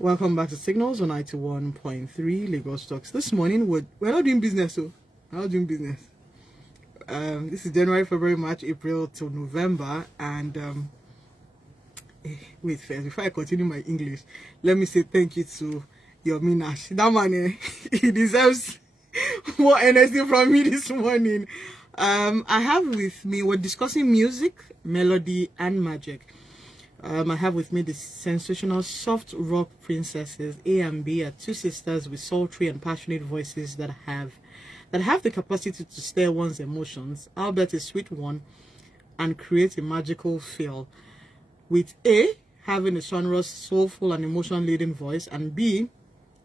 Welcome back to Signals on 91.3 Lagos Talks. This morning, we're not doing business, so we're not doing business. This is January, February, March, April to November, and wait first, before I continue my English, let me say thank you to your Minash. That man, he deserves more energy from me this morning. I have with me, we're discussing music, melody, and magic. I have with me the sensational soft rock princesses A and B, are two sisters with sultry and passionate voices that have the capacity to stir one's emotions, albeit a sweet one, and create a magical feel. With A having a sonorous, soulful, and emotion-laden voice, and B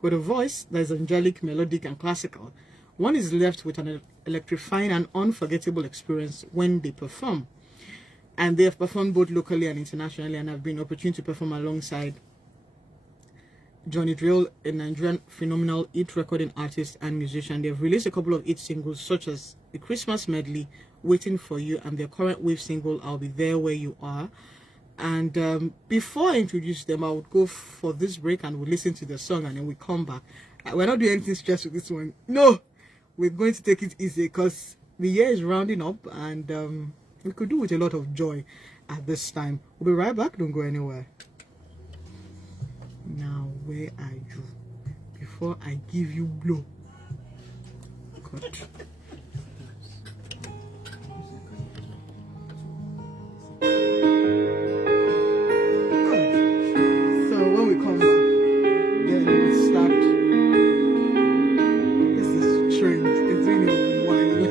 with a voice that is angelic, melodic, and classical. One is left with an electrifying and unforgettable experience when they perform. And they have performed both locally and internationally, and have been opportunity to perform alongside Johnny Drill, a Nigerian phenomenal hit recording artist and musician. They have released a couple of hit singles such as the Christmas medley, Waiting for You, and their current wave single, I'll Be There Where You Are. And before I introduce them, I would go for this break and we'll listen to the song and then we come back. We're not doing anything stressful with this one. No, we're going to take it easy because the year is rounding up, and we could do with a lot of joy at this time. We'll be right back. Don't go anywhere. Now, where are you? Before I give you blow. Cut. So when we come back, then we'll start. This is strange. It's been a while.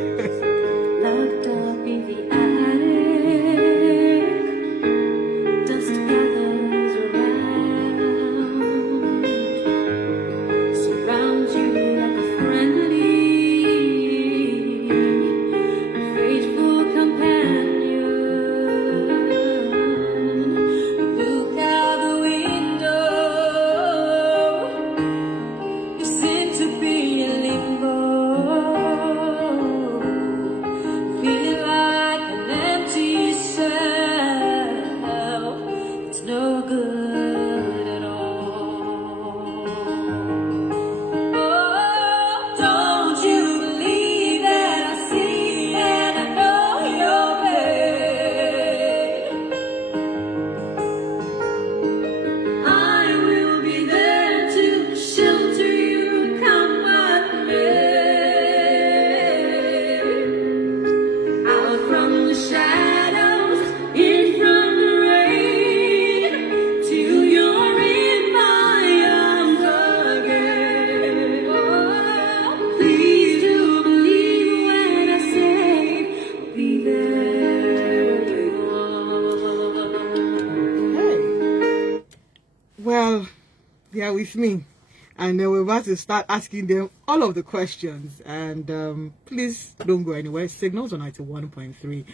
Locked up in the attic, dust gathers around, surrounds you like a friendly, faithful companion. Look out the window, you seem to be in limbo. Feeling like an empty shell. It's no good at all. Oh, don't you believe that I see and I know your pain. I will be there to shelter you, come what may. Out from the shadows, in from the rain, till you're in my arms again. Oh, please do believe when I say I'll be there where you are. Hey. Well, they are with me. And then we're about to start asking them all of the questions. And please don't go anywhere. Signals on 91.3.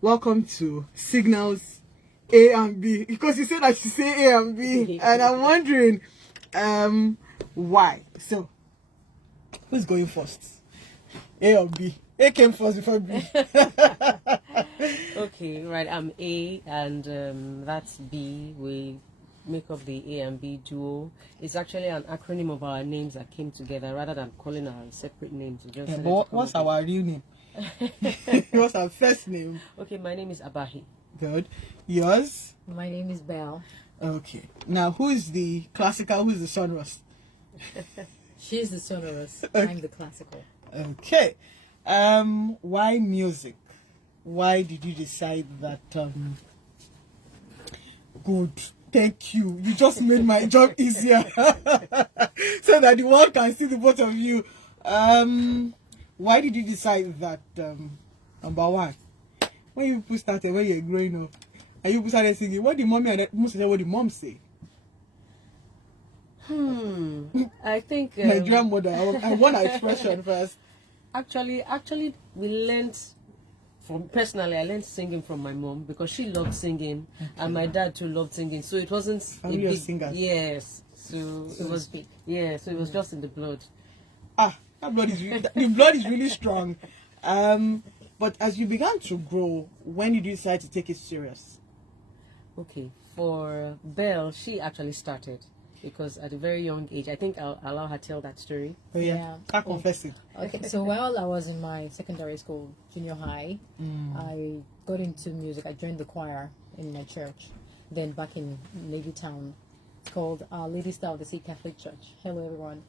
Welcome to Signals A and B. Because you said I should say A and B. And I'm wondering why. So, who's going first? A or B? A came first before B. Okay, right. I'm A, and that's B. We make up the A and B duo. It's actually an acronym of our names that came together rather than calling our separate names. We just Yeah, decided but to come what's up our real name? What's our first name? with- Okay, my name is Abahi. Good. Yours? My name is Belle. Okay. Now, who is the classical? Who is the sonorous? She's the sonorous. I'm the classical. Okay. Why music? Why did you decide that? Good. Thank you. You just made my job easier, so that the world can see the both of you. Why did you decide that? Number one, when you people started, when you're growing up, and you people started singing, what did mommy and most of them, what did mom say? I think Nigerian mother. I want an expression first. actually, we learned personally, I learned singing from my mom because she loved singing, and my dad too loved singing. So it wasn't Family of singers. Yes. So it was speak. yeah. So it was just in the blood. That blood is the blood is really strong. But as you began to grow, when did you decide to take it serious? Okay, for Belle, she actually started. because at a very young age, I think I'll allow her tell that story. Oh yeah, Yeah. can't confess it. Okay, so while I was in my secondary school, junior high, I got into music. I joined the choir in my church. Then back in Navy Town, it's called Lady Star of the Sea Catholic Church. Hello, everyone.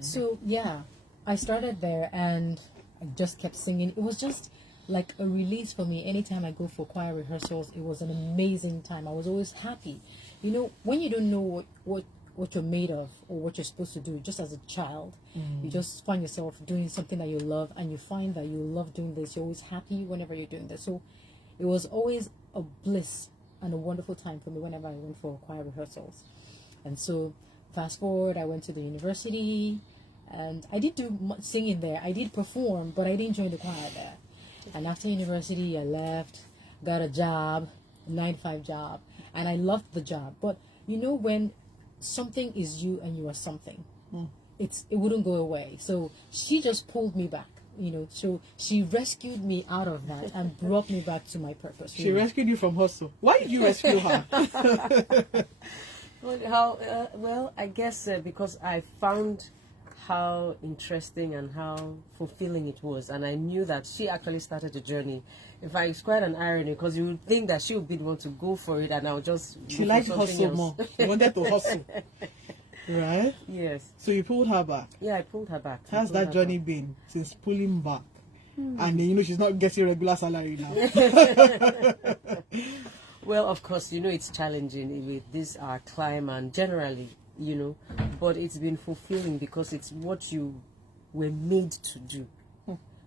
So yeah, I started there and I just kept singing. It was just like a release for me. Anytime I go for choir rehearsals, it was an amazing time. I was always happy. You know, when you don't know what you're made of or what you're supposed to do, just as a child, you just find yourself doing something that you love, and you find that you love doing this. You're always happy whenever you're doing this. So it was always a bliss and a wonderful time for me whenever I went for choir rehearsals. And so fast forward, I went to the university, and I did do much singing there. I did perform, but I didn't join the choir there. And after university, I left, got a job, a 9-to-5 job, and I loved the job. But you know, when something is you and you are something, it wouldn't go away. So she just pulled me back. You know, so she rescued me out of that and brought me back to my purpose. She rescued you from hustle. Why did you rescue her? Well, I guess because I found how interesting and how fulfilling it was, and I knew that she actually started the journey. In fact, it's quite an irony, because you would think that she would be the one to go for it, and I'll just She liked hustle more. She wanted to hustle. Right? Yes. So you pulled her back. Yeah, I pulled her back. How's that journey been since pulling back? And then, you know, she's not getting regular salary now. Well, of course, you know, it's challenging with this climb and generally, you know, but it's been fulfilling because it's what you were made to do.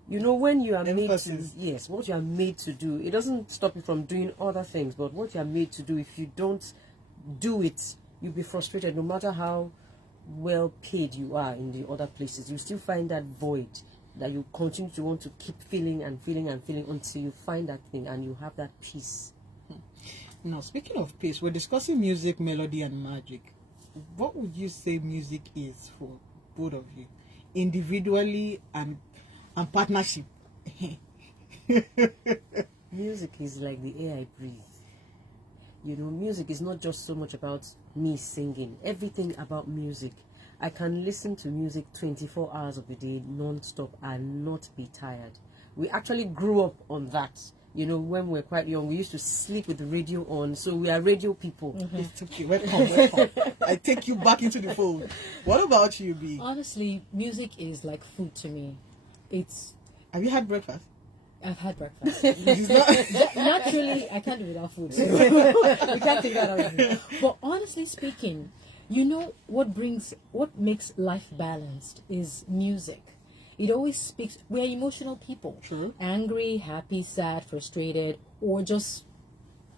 You know, when you are Emphasis. made to, yes, what you are made to do, it doesn't stop you from doing other things, but what you are made to do, if you don't do it, you'll be frustrated. No matter how well paid you are in the other places, you still find that void that you continue to want to keep feeling and feeling and feeling until you find that thing and you have that peace. Now, speaking of peace, we're discussing music, melody, and magic. What would you say music is for both of you, individually and partnership? Music is like the air I breathe. You know, music is not just so much about me singing. Everything about music. I can listen to music 24 hours of the day, non-stop, and not be tired. We actually grew up on that. You know, when we were quite young, we used to sleep with the radio on, so we are radio people. It's okay. Welcome. I take you back into the fold. What about you, B? Honestly, music is like food to me. Have you had breakfast? I've had breakfast. It's not- Naturally, I can't do without food. So we can't take that out of me. But honestly speaking, you know what makes life balanced is music. It always speaks. We are emotional people. True. Angry, happy, sad, frustrated, or just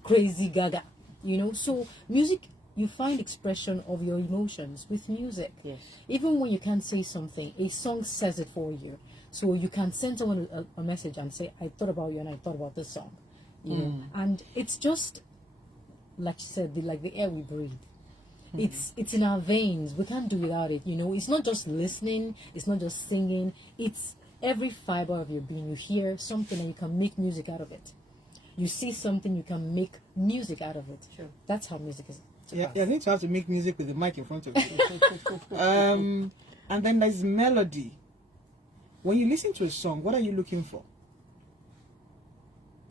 crazy gaga. You know, so music, you find expression of your emotions with music. Yes. Even when you can't say something, a song says it for you. So you can send someone a message and say, I thought about you and I thought about this song. You know, and it's just, like you said, like the air we breathe. It's in our veins. We can't do without it. You know, it's not just listening. It's not just singing. It's every fiber of your being. You hear something and you can make music out of it. You see something, you can make music out of it. Sure. That's how music is. Yeah, I think you have to make music with the mic in front of you. And then there's melody. When you listen to a song, what are you looking for?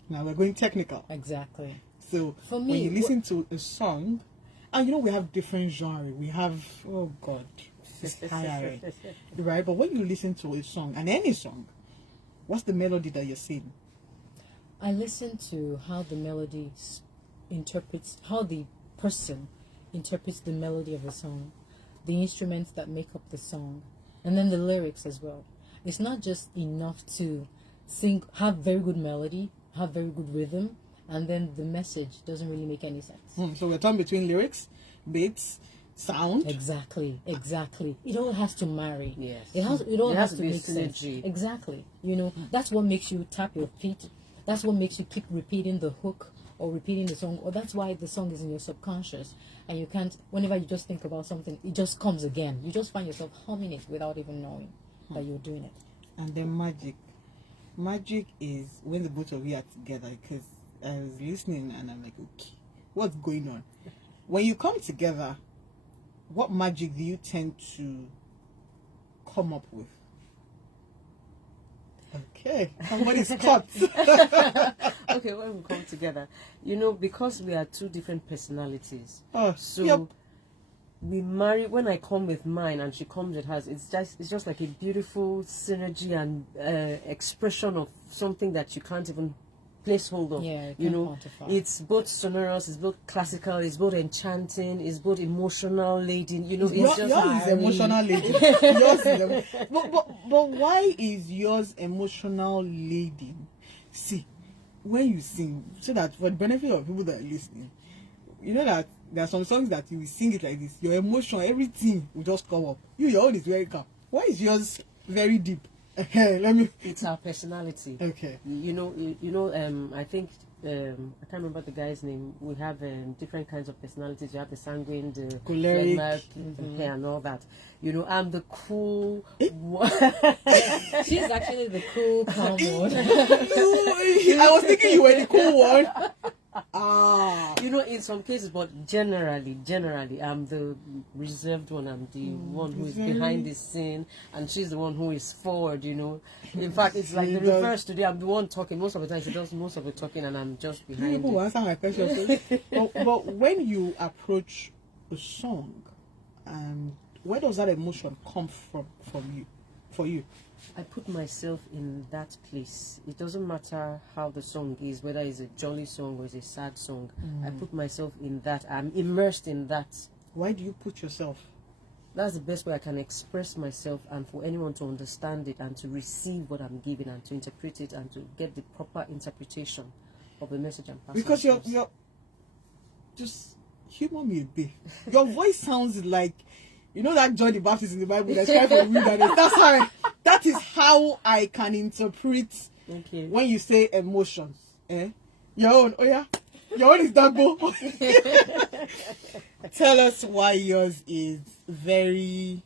Now we're going technical. Exactly. So For when me, you listen to a song, and you know we have different genres. We have, oh God, it's tiring, right? But when you listen to a song, and any song, what's the melody that you're seeing? I listen to how the melody interprets, how the person interprets the melody of the song, the instruments that make up the song, and then the lyrics as well. It's not just enough to sing, have very good melody, have very good rhythm, and then the message doesn't really make any sense. So we're talking between lyrics, beats, sound. Exactly. It all has to marry. Yes. It all has to be make sense. synergy. Exactly. You know, that's what makes you tap your feet. That's what makes you keep repeating the hook or repeating the song. Or that's why the song is in your subconscious. And you can't, whenever you just think about something, it just comes again. You just find yourself humming it without even knowing that you're doing it. And then magic. Magic is when the both of you are together, because I was listening and I'm like, okay, what's going on? When you come together, what magic do you tend to come up with? Okay, somebody's caught. Okay, when we come together, because we are two different personalities, Oh, so yep. we marry. When I come with mine and she comes with hers, it's just like a beautiful synergy and expression of something that you can't even place hold of. Yeah, you can't quantify. It's both sonorous, it's both classical, it's both enchanting, it's both emotional laden. It's Yours just is emotional laden. Yours is but why is yours emotional laden? See, when you sing, so that for the benefit of people that are listening, you know that there are some songs that you will sing it like this, your emotion, everything will just come up. Your own is very calm. Why is yours very deep? It's our personality. Okay. I think I can't remember the guy's name. We have different kinds of personalities. You have the sanguine, the choleric, phlegmatic, and all that. I'm the cool one. She's actually the cool, calm one. I was thinking you were the cool one. In some cases, but generally, I'm the reserved one. I'm the one who is behind the scene, and she's the one who is forward. In fact, it's like the reverse today. I'm the one talking most of the time. She does most of the talking, and I'm just behind. People will answer my question. but when you approach a song, where does that emotion come from you? For you? I put myself in that place. It doesn't matter how the song is, whether it's a jolly song or it's a sad song. I put myself in that. I'm immersed in that. Why do you put yourself? That's the best way I can express myself, and for anyone to understand it and to receive what I'm giving and to interpret it and to get the proper interpretation of the message I'm passing. Because you're just humor me a bit. Your voice sounds like that John the Baptist in the Bible that's crying for wilderness. That's how that is how I can interpret when you say emotions. Your own, your own is Dagbo. Tell us why yours is very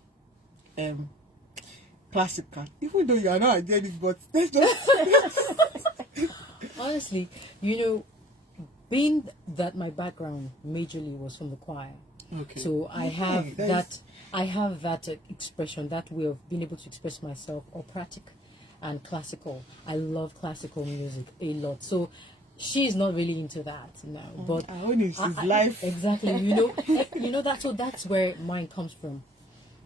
classical. Even though you are not doing this, but let's just honestly, being that my background majorly was from the choir. Okay. So I have that expression, that way of being able to express myself, operatic and classical. I love classical music a lot. So she's not really into that now. But it's life. Exactly. That's where mine comes from.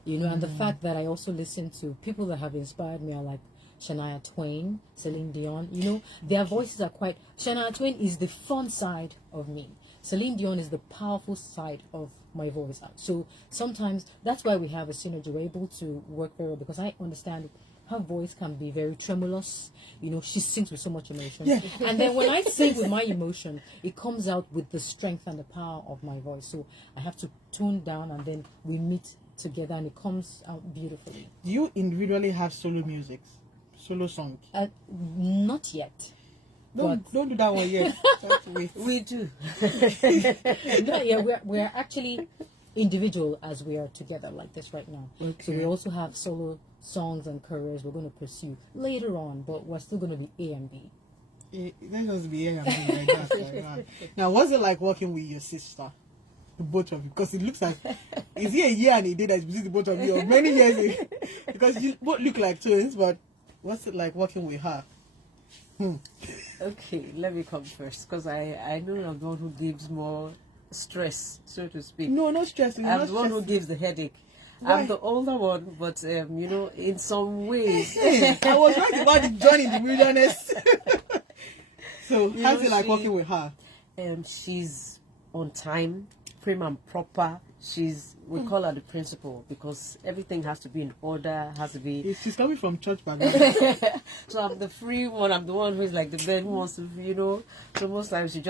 And the fact that I also listen to people that have inspired me are like Shania Twain, Celine Dion. Their voices are quite. Shania Twain is the fun side of me. Celine Dion is the powerful side of my voice. So sometimes that's why we have a synergy. We're able to work very well because I understand her voice can be very tremulous. She sings with so much emotion. Yeah. And then when I sing with my emotion, it comes out with the strength and the power of my voice. So I have to tone down, and then we meet together, and it comes out beautifully. Do you individually have solo songs? Not yet. Don't do that one yet. We do. No, yeah, we're actually individual as we are together like this right now. Okay. So we also have solo songs and careers we're going to pursue later on, but we're still going to be A and B. Let's just be A and B like that. Now, what's it like working with your sister? The both of you, because it looks like is it a year and a day that between the both of you, or many years? Because you both look like twins, but what's it like working with her? Okay, let me come first, because I know I'm the one who gives more stress, so to speak. No stress. I'm the one who gives the headache. Why? I'm the older one, but in some ways. I was right about the journey in the wilderness. So how's it like working with her? She's on time, prim and proper. We call her the principal, because everything has to be in order, has to be. She's coming from church background. So I'm the free one. I'm the one who is like the bed, who wants to, So most times she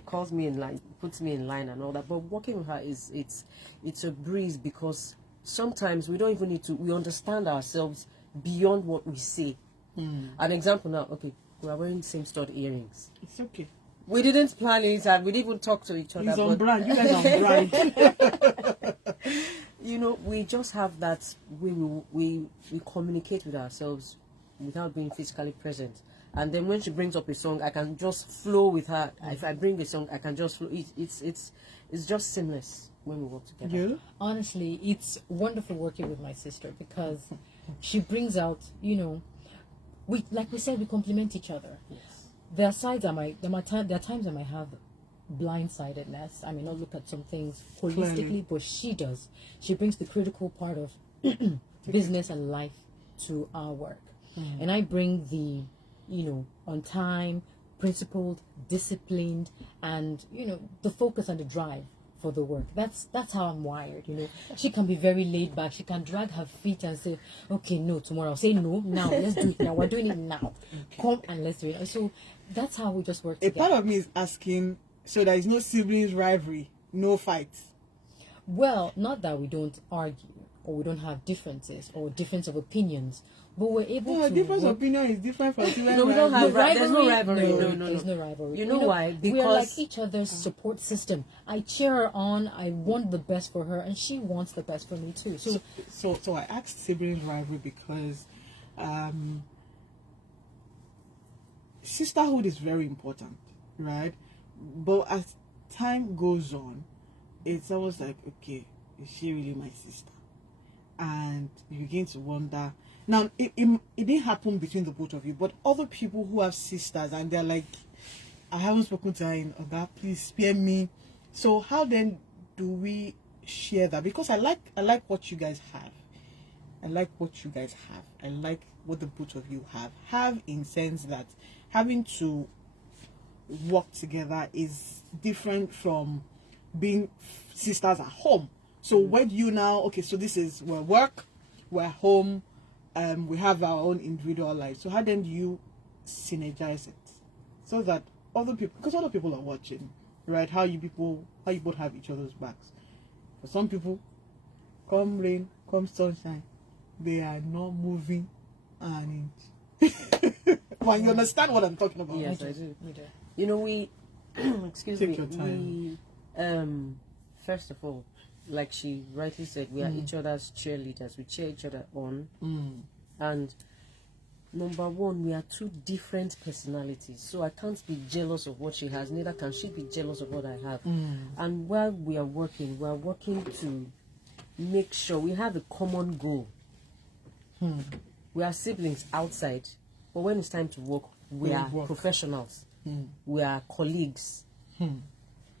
calls me in line, puts me in line and all that. But working with her it's a breeze, because sometimes we don't even need to. We understand ourselves beyond what we say. An example now. Okay, we are wearing the same stud earrings. It's okay. We didn't plan it, and we didn't even talk to each other. He's on brand. You guys on brand. We just have that way we communicate with ourselves without being physically present. And then when she brings up a song, I can just flow with her. If I bring a song, I can just flow. It's just seamless. when we work together. You? Honestly, it's wonderful working with my sister because she brings out, you know, we like we said, we complement each other. Yes. There are sides I might, there are times I might have blindsidedness. I may not look at some things holistically, Clearly. but she does. She brings the critical part of business and life to our work, and I bring the, you know, on time, principled, disciplined, and you know, the focus and the drive for the work. That's how I'm wired. You know, she can be very laid back. She can drag her feet and say, "Okay, no, tomorrow." I'll say, "No, now. Let's do it now. We're doing it now. Come and let's do it." So that's how we just work A together. part of me is asking, so there is no siblings rivalry, no fights. Well, not that we don't argue or we don't have differences or difference of opinions, but we're able No, to difference of work. opinion is different from siblings. No, we don't have there's no rivalry. No, No. there's no rivalry. You know why? we are Because- like each other's support system. I cheer her on. I want the best for her, and she wants the best for me too. So I asked siblings rivalry because sisterhood is very important, right? But as time goes on, it's almost like, okay, is she really my sister? And you begin to wonder. Now, it didn't happen between the both of you, but other people who have sisters and they're like, I haven't spoken to her in Oga, please spare me. So how then do we share that? Because I like what you guys have. I like what you guys have. I like what the both of you have. Have in sense that having to work together is different from being sisters at home. So where do you now, okay, so this is we're work, we're home, we have our own individual lives. So how then do you synergize it so that other people, because other people are watching, right? How you both have each other's backs. For some people, come rain, come sunshine, they are not moving an inch. Well, you understand what I'm talking about? Yes, I do. We do. You know, we excuse Take me. your time. We first of all, like she rightly said, we are each other's cheerleaders. We cheer each other on. And number one, we are two different personalities. So I can't be jealous of what she has, neither can she be jealous of what I have. And while we are working to make sure we have a common goal. We are siblings outside, but when it's time to work, we are professionals. We are colleagues.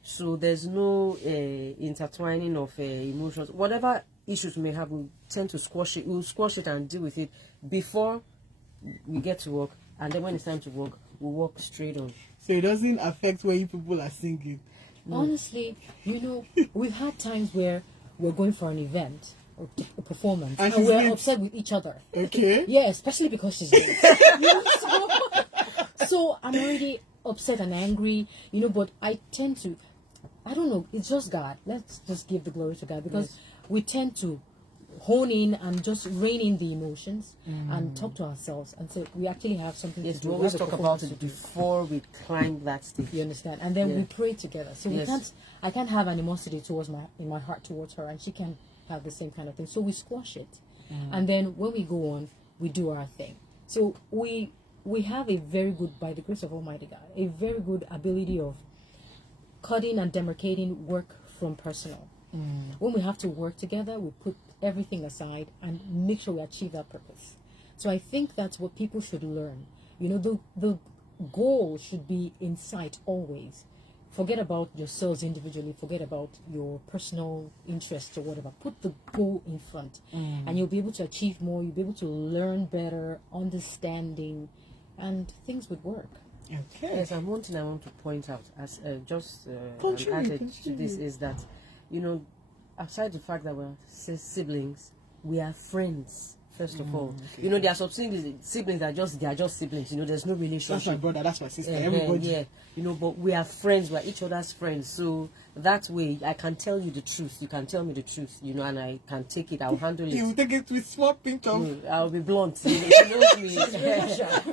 So there's no intertwining of emotions. Whatever issues we may have, we tend to squash it. We'll squash it and deal with it before we get to work. And then when it's time to work, we'll walk straight on. So it doesn't affect when you people are singing. Honestly, you know, we've had times where we're going for an event or a performance, And and she's we're late. upset with each other. Okay. Yeah, especially because she's late. You know, so I'm already upset and angry, you know, but I tend to, I don't know, it's just God. Let's just give the glory to God because we tend to hone in and just rein in the emotions and talk to ourselves and say we actually have something Yes, to do. we always have a talk about performance it to do. before we climb that stage. You understand? And then we pray together. So Yes. I can't have animosity towards in my heart towards her, and she can have the same kind of thing. So we squash it, and then when we go on, we do our thing. So we have a very good, by the grace of Almighty God, a very good ability of cutting and demarcating work from personal. When we have to work together, we put everything aside and make sure we achieve that purpose. So I think that's what people should learn. You know, the goal should be in sight always. Forget about yourselves individually. Forget about your personal interests or whatever. Put the goal in front, and you'll be able to achieve more. You'll be able to learn better, understanding, and things would work. Okay. Yes, and one thing I want to point out as just Continue, added to continue. this is that, you know, aside the fact that we're siblings, we are friends. First of all, you know, there are some siblings that they are just siblings. You know, there's no relationship. That's my brother, that's my sister, Yeah, everybody. yeah, you know, but we are friends. We're each other's friends. So that way, I can tell you the truth. You can tell me the truth. You know, and I can take it. I'll handle You it. take it with small pinch of. I'll be blunt. She knows me.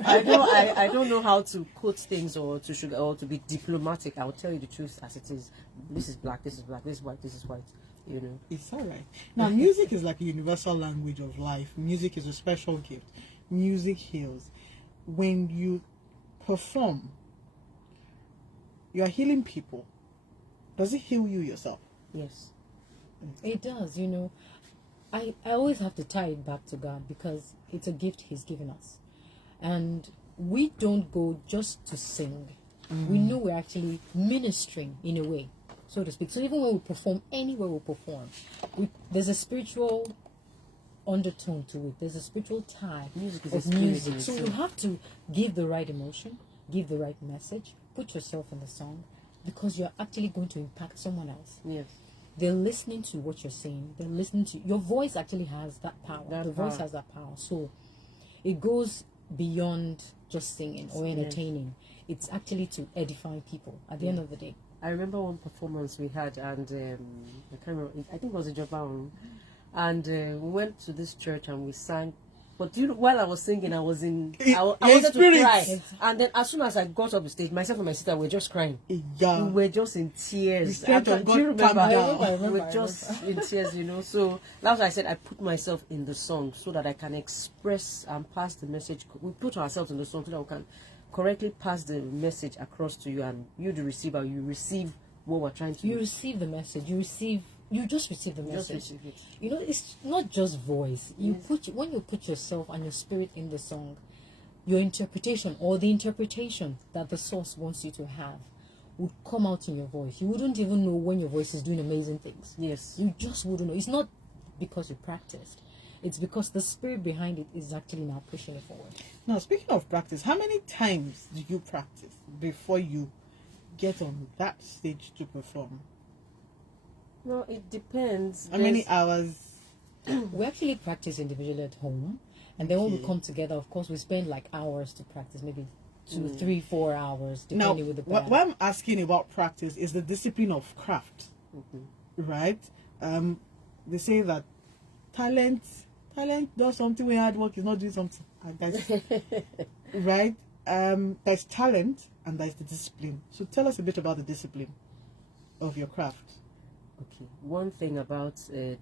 I don't know how to quote things or to sugar or to be diplomatic. I'll tell you the truth as it is. This is black. This is black. This is white. This is white. You know. It's alright. Now, music is like a universal language of life. Music is a special gift. Music heals. When you perform, you are healing people. Does it heal you yourself? Yes. It does, you know. I always have to tie it back to God because it's a gift He's given us. And we don't go just to sing. We know we're actually ministering in a way, so to speak. So even when we perform, anywhere we perform, there's a spiritual undertone to it. There's a spiritual tie Music is of a spirit music. in So you itself. have to give the right emotion, give the right message, put yourself in the song, because you're actually going to impact someone else. Yes. They're listening to what you're saying. They're listening to your voice. Actually has that power. That The voice power. has that power. So it goes beyond just singing or entertaining. It's actually to edify people at the end of the day. I remember one performance we had, and I can't remember. I think it was in Japan, and we went to this church and we sang. But you know, while I was singing, I was in. I wanted to cry, and then as soon as I got up the stage, myself and my sister were just crying. Yeah. We were just in tears. The strength of Do you God calm remember? down. I remember, We I were just in tears, you know. So that's why I said I put myself in the song so that I can express and pass the message. We put ourselves in the song so that we can correctly pass the message across to you, and you, the receiver, you receive what we're trying to. You receive the message. You just receive the just message. receive it. You know, it's not just voice. You Yes. when you put yourself and your spirit in the song, your interpretation or the interpretation that the source wants you to have would come out in your voice. You wouldn't even know when your voice is doing amazing things. Yes. You just wouldn't know. It's not because you practiced. It's because the spirit behind it is actually now pushing it forward. Now, speaking of practice, how many times do you practice before you get on that stage to perform? No, it depends. How many hours? We actually practice individually at home, and then when we Okay. come together, of course, we spend like hours to practice, maybe 2, 3, 4 hours, Now, depending with the what band. I'm asking about practice is the discipline of craft, right? They say that talent does something when hard work is not doing something. Right? There's talent and there's the discipline. So tell us a bit about the discipline of your craft. Okay. One thing about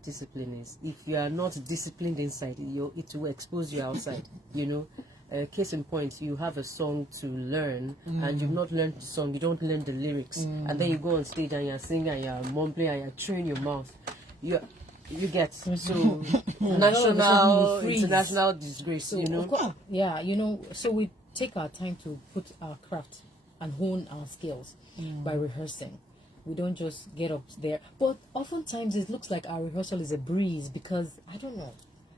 discipline is if you are not disciplined inside, it will expose you outside. You know, case in point, you have a song to learn and you've not learned the song, you don't learn the lyrics, and then you go on stage and you're singing and you're mumbling and you're chewing your mouth. You get so national, freeze. international disgrace. So, You know. of course, yeah, you know, so we take our time to put our craft and hone our skills by rehearsing. We don't just get up there. But oftentimes it looks like our rehearsal is a breeze because, I don't know.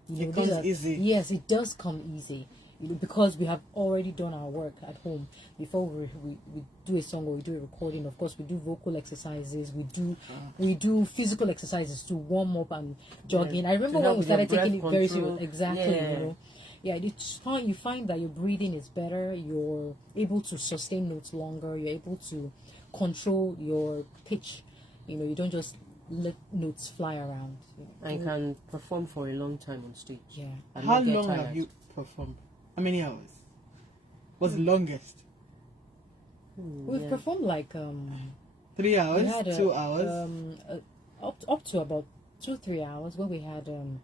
You It know, these comes easy. Yes, it does come easy. You know, because we have already done our work at home. Before we do a song or we do a recording, of course, we do vocal exercises. We do physical exercises to warm up and jogging. I remember To help when we with your started taking it breath very control. serious. Exactly, Yeah. you know. Yeah, it's fine. You find that your breathing is better. You're able to sustain notes longer. You're able to control your pitch. You know, you don't just let notes fly around. I can perform for a long time on stage. Yeah. and How not get long tired. have you performed? How many hours? What's the longest? We've performed like 3 hours? we had 2 hours? up to about 2-3 hours when we had an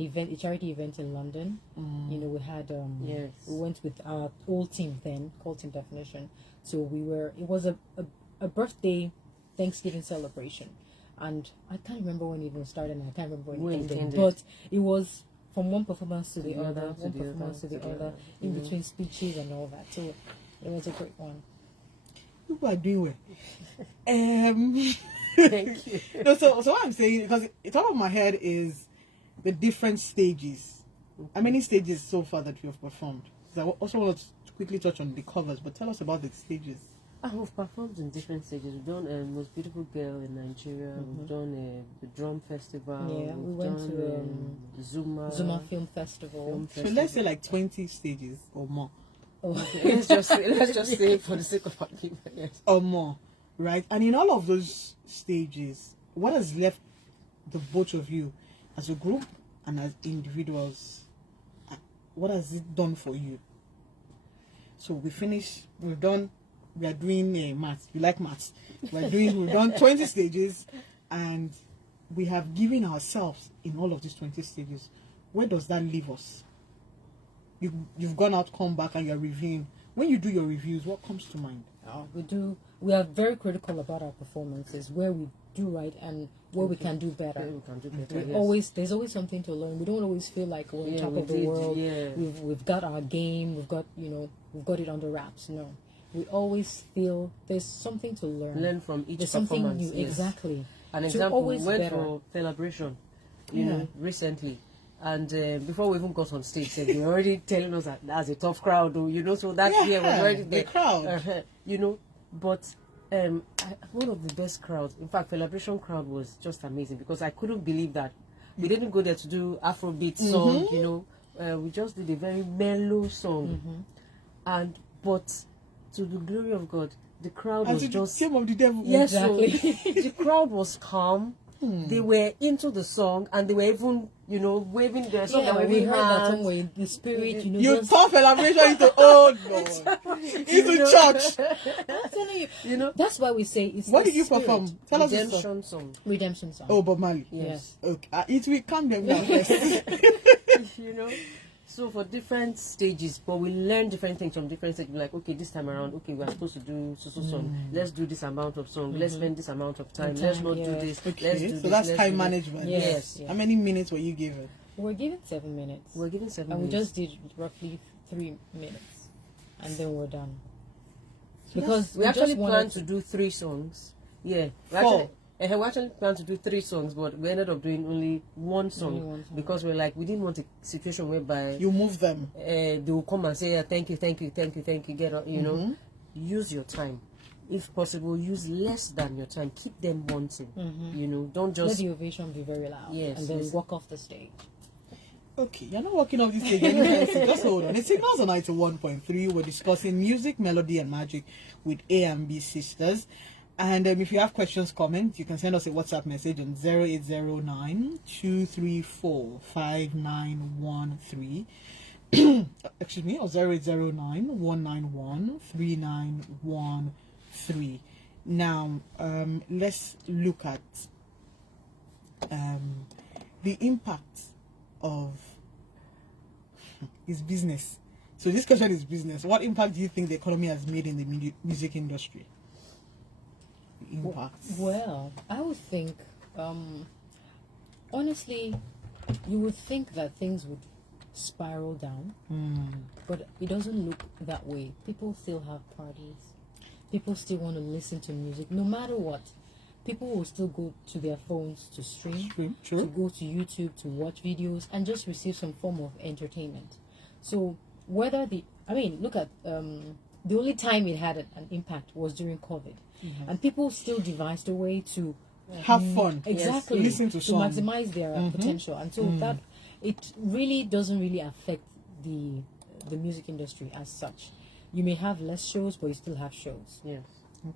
event, a charity event in London. You know, we had Yes. we went with our old team then, called Team Definition. So it was a birthday Thanksgiving celebration, and I can't remember when it even started and I can't remember when When it it ended, ended. but it was from one performance to the the other, other, to one the performance other, to the to the other, other, in between speeches and all that. So it was a great one. People are doing well. Thank you. No, so what I'm saying, because the top of my head is the different stages. How many stages so far that you have performed? 'Cause I also want to quickly touch on the covers, but tell us about the stages. We've performed in different stages. We've done Most Beautiful Girl in Nigeria. We've done the Drum Festival. Yeah, we went done, to Zuma Film Festival. Film So Festival. let's say like 20 stages or more. Oh, let's just say for the sake of argument, yes. Or more, right? And in all of those stages, what has left the both of you as a group and as individuals? What has it done for you? So we are doing maths. You like maths? We've done 20 stages, and we have given ourselves in all of these 20 stages. Where does that leave us? You've gone out, come back, and you're reviewing. When you do your reviews, what comes to mind? we are very critical about our performances, where we do right and where we can do better. Yeah, we can do better. There's always something to learn. We don't always feel like we're on top we of the did, world. yeah. We've got our game. We've got it under wraps. No, we always feel there's something to learn. From each There's performance. something new. Yes. Exactly. An So example, we always went better. for celebration, recently. And before we even got on stage, they were already telling us that that's a tough crowd, so that year was already the there. crowd. But one of the best crowds, in fact, celebration crowd was just amazing because I couldn't believe that we didn't go there to do Afrobeat song, we just did a very mellow song, but to the glory of God, the crowd was just shame of the devil. yes, Exactly. so the crowd was calm. They were into the song and they were even, waving their song. Yeah, they were we waving heard that hands. somewhere. The spirit, You just turn celebration into into church. I'm telling you, that's why we say it's What the did you spirit. perform? Tell us the song. Redemption song. Redemption song. Oh, Bob Marley. Yes. Okay. It will come them now. So for different stages, but we learn different things from different stages. Like, okay, this time around, okay, we're supposed to do so song. Let's do this amount of song. Let's spend this amount of time. Let's not do yes. this. Okay, Let's do so this. that's let's time do this. management. Yes. Yeah. How many minutes were you given? We're given 7 minutes. We're giving 7 And we minutes. just did roughly 3 minutes. And then we're done. Yes. Because we actually just wanted planned to do 3 songs. Yeah. We actually planned to do 3 songs, but we ended up doing only one song, Only one song. because we're like, we didn't want a situation whereby You move them. they will come and say, thank you, get up, use your time. If possible, use less than your time. Keep them wanting. Don't let just the ovation be very loud. Yes, And then yes. walk off the stage. Okay, you're not walking off this stage anyway, so just hold on. It's Signals on 91.3. We're discussing music, melody, and magic with A and B sisters. And if you have questions, comments, you can send us a WhatsApp message on 0809 234 5913. Excuse me, or 0809 191 3913. Now, let's look at the impact of his business. So this question is business. What impact do you think the economy has made in the music industry? The impact. Well, I would think, honestly, you would think that things would spiral down, but it doesn't look that way. People still have parties. People still want to listen to music, no matter what. People will still go to their phones to stream, to True. go to YouTube to watch videos and just receive some form of entertainment. So whether look at the only time it had an impact was during COVID, and people still devised a way to Have fun. exactly Listen to songs. maximize their potential, and so that it really doesn't really affect the music industry as such. You may have less shows, but you still have shows. yes.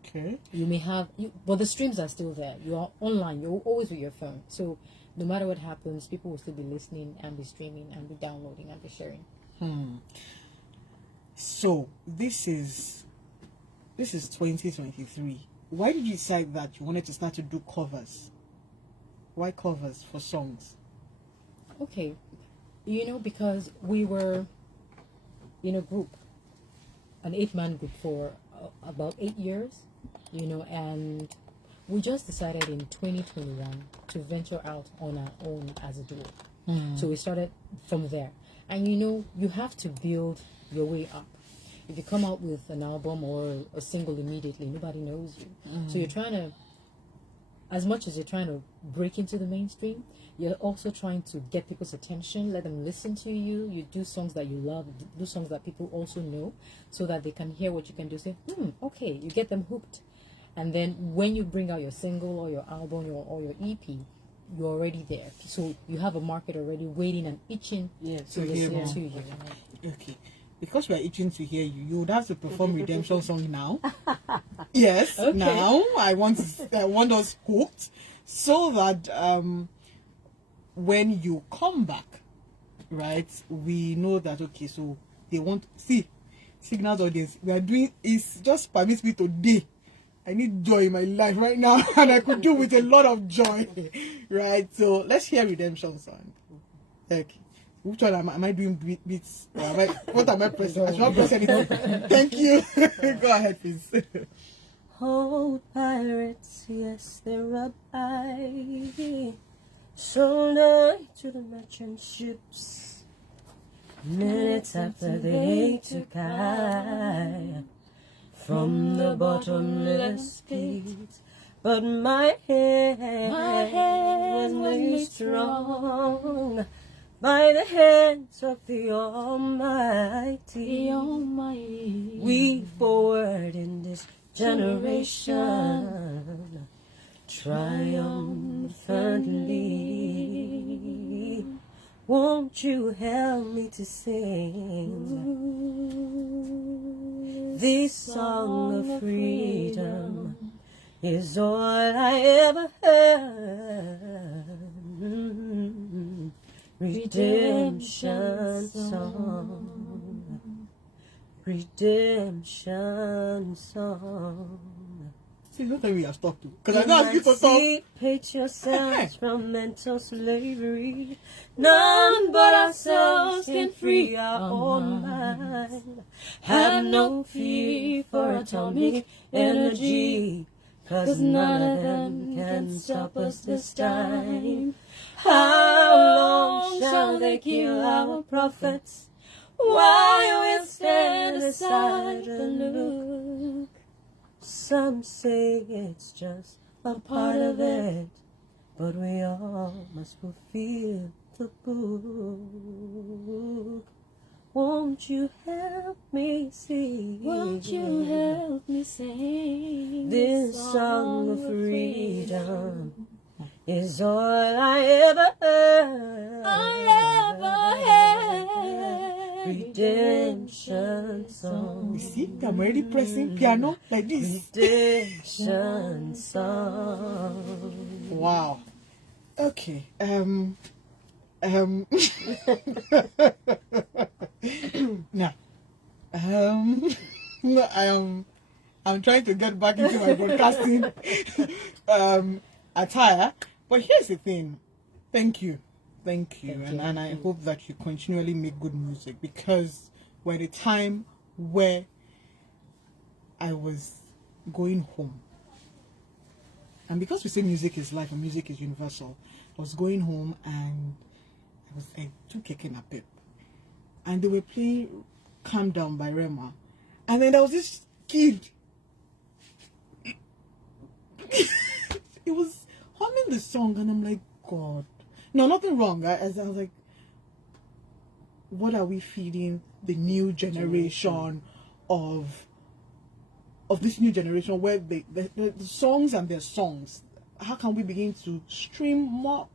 Okay. You may have, but the streams are still there. You are online. You're always with your phone. So no matter what happens, people will still be listening and be streaming and be downloading and be sharing. So this is 2023. Why did you decide that you wanted to start to do covers? Why covers for songs? Okay, because we were in a group, an 8-man group for about 8 years, and we just decided in 2021 to venture out on our own as a duo. So we started from there. And you have to build your way up. If you come out with an album or a single immediately, nobody knows you. So you're trying to, as much as you're trying to break into the mainstream, you're also trying to get people's attention, let them listen to you. You do songs that you love, do songs that people also know, so that they can hear what you can do. Say, okay, you get them hooked. And then when you bring out your single or your album or your EP, you're already there. So you have a market already waiting and itching to listen to you. Okay. Because we are itching to hear you, you would have to perform Redemption song now. Yes, Okay. now I want us hooked, so that when you come back, right, we know that okay, so they want Signals audience. We are doing is just permits me today. I need joy in my life right now, and I could do with a lot of joy, right? So let's hear Redemption song. Okay. Which one am I doing beats? What am I pressing? I should not press anything. Thank you. Go ahead, please. Old pirates, yes, they rub by, sold I to the merchant ships. Minutes after they took I from the bottomless pit. But my hand was made strong by the hands of the Almighty. We forward in this generation triumphantly. Won't you help me to sing this song of freedom? Is all I ever heard. Redemption song, redemption song. See, don't tell me you're stuck to. Because I know I to talk. Emancipate yourselves from mental slavery. None but ourselves can free our own mind. Have no fear for atomic energy, 'cause none of them can stop us this time. How long shall they kill our prophets while we'll stand aside and look? Some say it's just a part of it, but we all must fulfill the book. Won't you help me sing? Won't you help me sing This song of freedom is all I ever heard. Redemption song. You see, I'm already pressing piano like this. Redemption song. Wow. Okay. Now, no, I'm trying to get back into my broadcasting attire. But here's the thing. Thank you. And I hope that you continually make good music, because we're at a time where I was going home. And because we say music is life and music is universal, I was going home and I took Keke Napep. And they were playing Calm Down by Rema. And then there was this kid. It was humming the song, and I'm like, God. No, nothing wrong. I was like, what are we feeding the new generation of this new generation, where the songs and their songs? How can we begin to stream more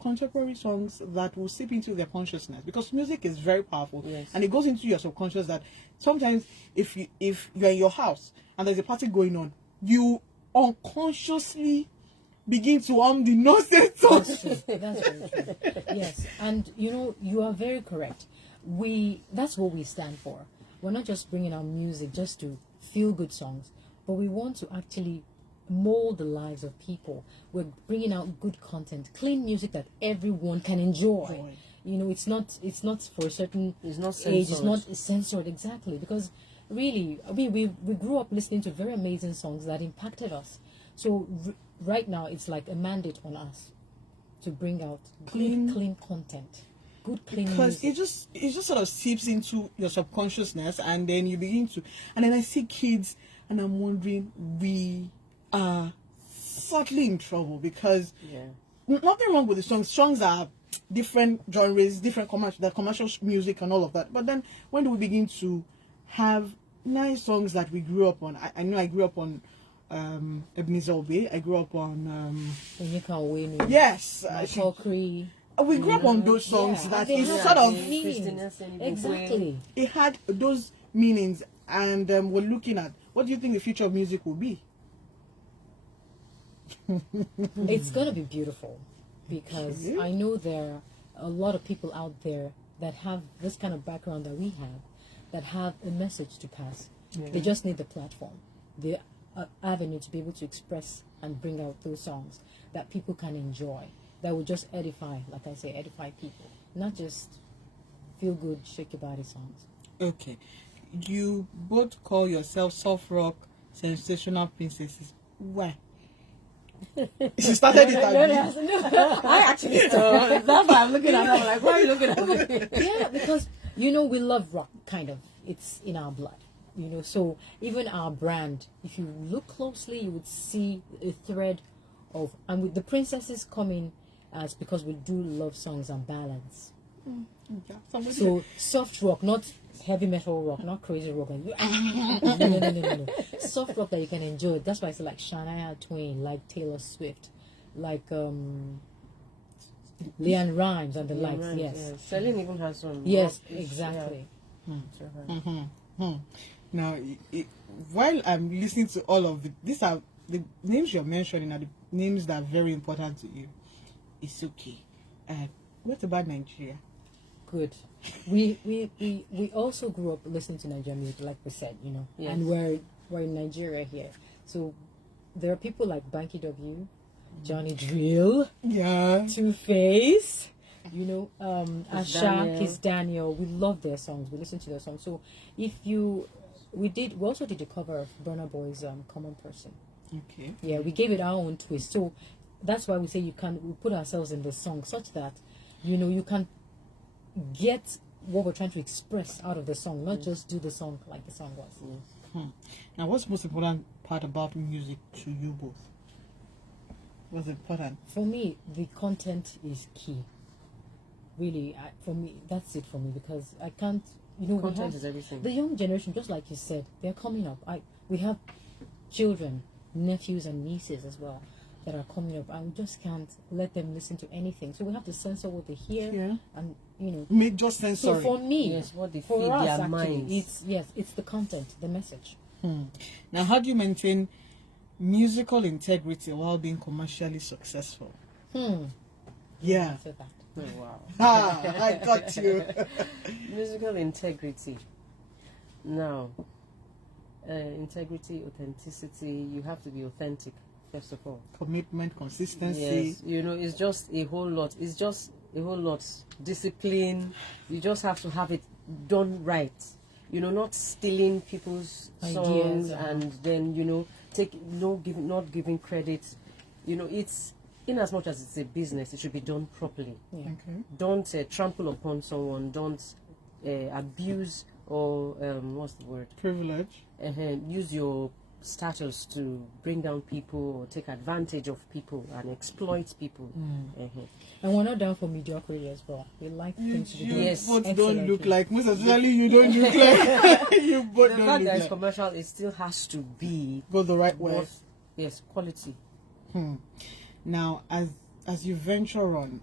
contemporary songs that will seep into their consciousness? Because music is very powerful, yes, and it goes into your subconscious. That sometimes if you're in your house and there's a party going on, you unconsciously begin to hum the nonsense songs. That's very true. Yes, and you are very correct. That's what we stand for. We're not just bringing out music just to feel good songs, but we want to actually mold the lives of people. We're bringing out good content, clean music that everyone can enjoy. It's not for a certain It's not age. It's censored. not censored, exactly, because really, we grew up listening to very amazing songs that impacted us. So right now, it's like a mandate on us to bring out clean content, good clean Because music. it just sort of seeps into your subconsciousness, and then you begin to, and then I see kids, and I'm wondering, we are subtly in trouble, because nothing wrong with the songs. Songs are different genres, different commercial music and all of that. But then when do we begin to have nice songs that we grew up on? I know I grew up on Ebenezer Obey. I grew up on yes, we grew up on those songs that is sort of Exactly. it had those meanings, and we're looking at, what do you think the future of music will be? It's gonna be beautiful, because I know there are a lot of people out there that have this kind of background that we have, that have a message to pass. They just need the platform, the avenue to be able to express and bring out those songs that people can enjoy, that will just edify, like I say, edify people, not just feel good, shake your body songs. Okay, you both call yourself soft rock Sensational Princesses. Why? She started it again. No, I actually started. That's why I'm looking at her. I'm like, why are you looking at me? Yeah, because we love rock. Kind of, it's in our blood. So even our brand, if you look closely, you would see a thread of, and with the princesses coming as because we do love songs and ballads. So soft rock, not heavy metal rock, not crazy rock. Like, no. Soft rock that you can enjoy. That's why it's like Shania Twain, like Taylor Swift, like Leanne Rimes and the likes. Rhymes, Yes. yeah. Celine even has some. Yes, rock-ish, exactly. Now, while I'm listening to all of these are the names you're mentioning are the names that are very important to you. It's okay. What about Nigeria? Good. We also grew up listening to Nigerian music, like we said, Yes. and we're in Nigeria here. So there are people like Banky W, Johnny Drill, Yeah. Two-Face, Asha, Kiss Daniel. Daniel. We love their songs. We listen to their songs. So we also did a cover of Burna Boy's Common Person. Okay. Yeah, we gave it our own twist. So that's why we say we put ourselves in the song such that, you can get what we're trying to express out of the song, not just do the song like the song was. Now, what's the most important part about music to you both? What's important? For me, the content is key. Really, for me, that's it for me because I can't, Content is everything. The young generation, just like you said, they're coming up. We have children, nephews and nieces as well that are coming up, and we just can't let them listen to anything. So we have to censor what they hear, and Make just sensory. So for me, Yes, what they for feed us, their actually, minds. it's the content, the message. Now, how do you maintain musical integrity while being commercially successful? Yeah. I said that. Oh, wow. I got you. Musical integrity. Now, integrity, authenticity, you have to be authentic, first of all. Commitment, consistency. Yes, it's just a whole lot. It's just a whole lot. Discipline. You just have to have it done right. Not stealing people's songs and then, not giving credit. It's, in as much as it's a business, it should be done properly. Yeah. Okay. Don't trample upon someone. Don't abuse or what's the word? Privilege. Use your status to bring down people or take advantage of people and exploit people. And we're not down for mediocrity as well. We like things to be done. Yes. both don't excellently. look like, most especially you don't look like, you both The don't fact look that it's like. commercial, it still has to be Go the right way. what- yes, quality. Now, as you venture on,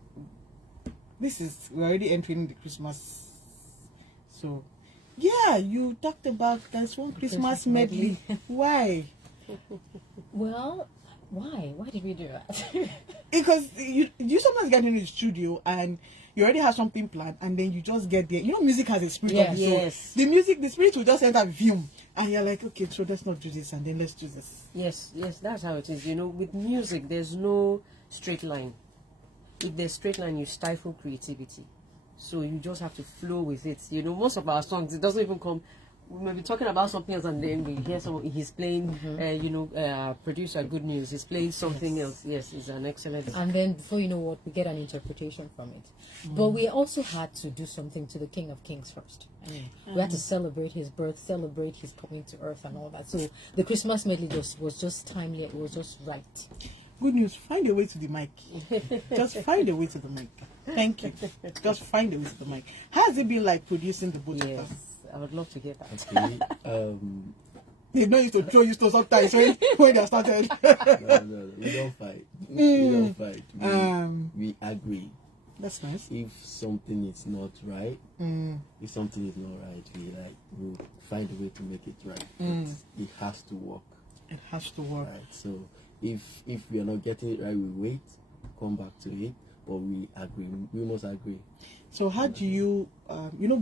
we're already entering the Christmas. So, yeah, you talked about there's one Christmas medley. Why? Well, why? Why did we do that? Because you sometimes get into the studio and you already have something planned, and then you just get there. Music has a spirit of its own. Yes. The spirit will just enter view, and you're like, okay, so let's not do this, and then let's do this. Yes, that's how it is. With music, there's no straight line. If there's straight line, you stifle creativity. So you just have to flow with it. Most of our songs, it doesn't even come. We may be talking about something else, and then we hear someone, he's playing, producer Good News, he's playing something else. Yes, it's an excellent. And then before you know what, we get an interpretation from it. But we also had to do something to the King of Kings first. We had to celebrate his birth, celebrate his coming to earth and all that. So the Christmas medley was just timely, it was just right. Good News, find a way to the mic. Just find a way to the mic. Thank you. Just find a way to the mic. How has it been like producing the both of Yes, them? I would love to get that. Okay. They know used to throw you to sometimes when they started. No, we don't fight. We don't fight. We agree. That's nice. If something is not right, if something is not right, we'll find a way to make it right. It has to work. It has to work. Right. So if we are not getting it right, we wait, come back to it, but we agree. We must agree. So how do you,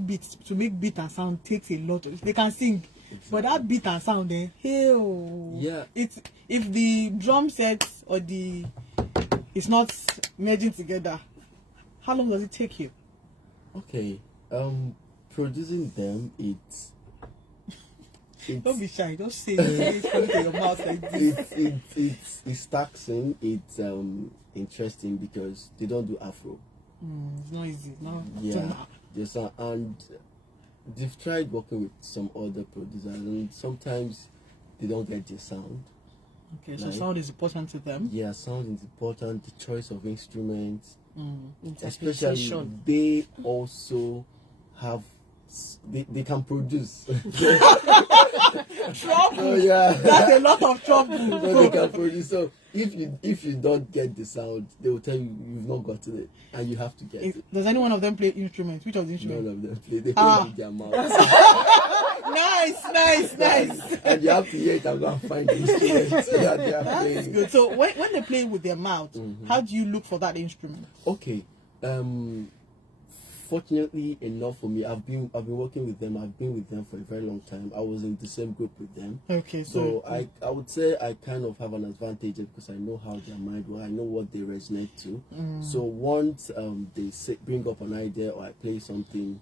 beats, to make beat and sound takes a lot of, they can sing, but that beat and sound, Yeah. it's, if the drum set or it's not merging together, how long does it take you? Okay. Producing them, Don't be shy. Don't say it. Come to your mouth like this. It's taxing. It's interesting because they don't do Afro. It's not easy. No. Yeah. Yes, and they've tried working with some other producers, and sometimes they don't get their sound. Okay, so Right. sound is important to them. Yeah, sound is important. The choice of instruments, especially Interpretation. they also have. They can produce. Trouble. Oh yeah. That's a lot of trouble. So they can produce. So if you don't get the sound, they will tell you you've not gotten it, and you have to get it. Does any one of them play instruments? Which of the None instruments? of them play. They play with their mouth. Nice. And you have to hear it and go and find the instruments that they are That's playing. good. So when they play with their mouth, how do you look for that instrument? Okay. Fortunately enough for me, I've been working with them. I've been with them for a very long time. I was in the same group with them. Okay, So I would say I kind of have an advantage because I know how their mind works. I know what they resonate to. So once they bring up an idea or I play something,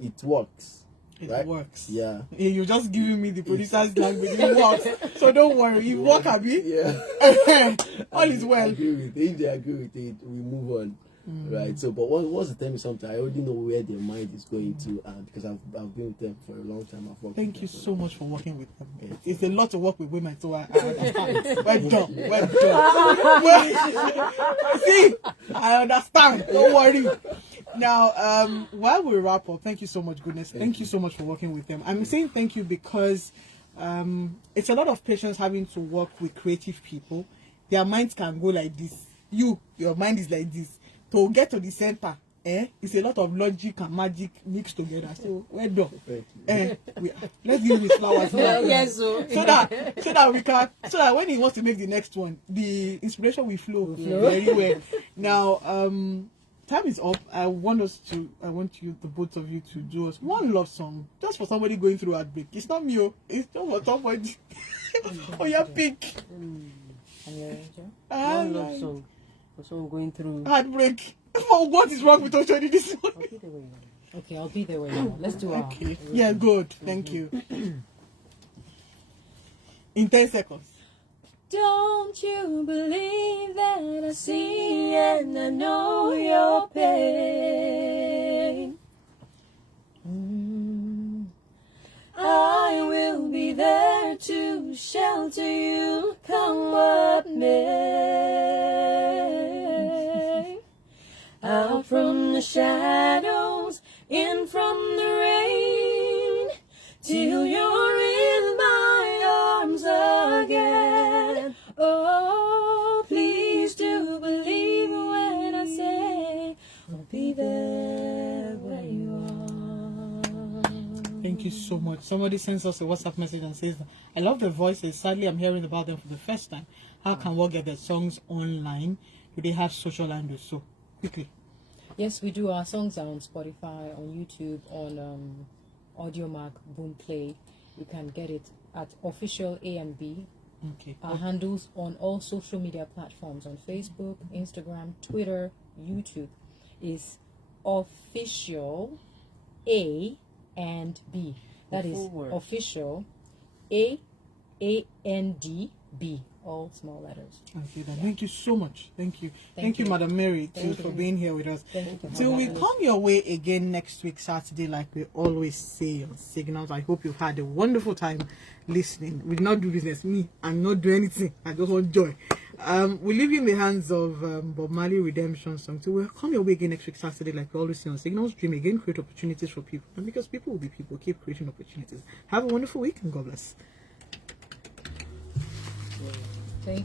it works. It right? works. Yeah. You're just giving me the producer's language. It works. So don't worry. It works, Abi. Yeah. All is well. Agree with it. If they agree with it, we move on. Right. So, but once they tell me something, I already know where their mind is going to, because I've been with them for a long time. I've worked. Thank you with them so for- much for working with them. It's a lot to work with women, so I understand. Well done. See, I understand. Don't worry. Now, while we wrap up, thank you so much, goodness. Thank you so much for working with them. I'm saying thank you because it's a lot of patience having to work with creative people. Their minds can go like this. Your mind is like this. To get to the center, it's a lot of logic and magic mixed together. So well done. Thank you. Let's give him his flowers. Yes, so so that when he wants to make the next one, the inspiration will flow very well. Now, time is up. I want you, the both of you, to do us one love song, just for somebody going through heartbreak. It's not me, it's just for somebody. Oh, yeah, pick. one love song for someone going through. Heartbreak. Oh, what is wrong with Oshodi this morning? Okay, I'll be there right now. Let's do our. Okay. Yeah, good. Thank you. In 10 seconds. Don't you believe that I see and I know your pain? I will be there to shelter you, come what may. Out from the shadows, in from the rain, till you're in my arms again. Oh, please do believe when I say I'll be there where you are. Thank you so much. Somebody sends us a WhatsApp message and says, I love their voices. Sadly, I'm hearing about them for the first time. How can one get their songs online? Do they have social handles? So, quickly. Yes, we do. Our songs are on Spotify, on YouTube, on AudioMark, Boomplay. You can get it at official A&B. Okay. Our handles on all social media platforms on Facebook, Instagram, Twitter, YouTube is official A and B. That is full word. official A-N-D-B. All small letters. Okay, then. Thank you so much. Thank you. Thank Thank you, you. Madam Mary, too, Thank for you. being here with us. Thank you. Till we come your way again next week, Saturday, like we always say on Signals. I hope you've had a wonderful time listening. We did not do business. Me, I'm not doing anything. I just want joy. We leave you in the hands of Bob Marley Redemption song. So we'll come your way again next week, Saturday, like we always say on Signals. Dream again, create opportunities for people. And because people will be people, keep creating opportunities. Have a wonderful week and God bless. Thank you.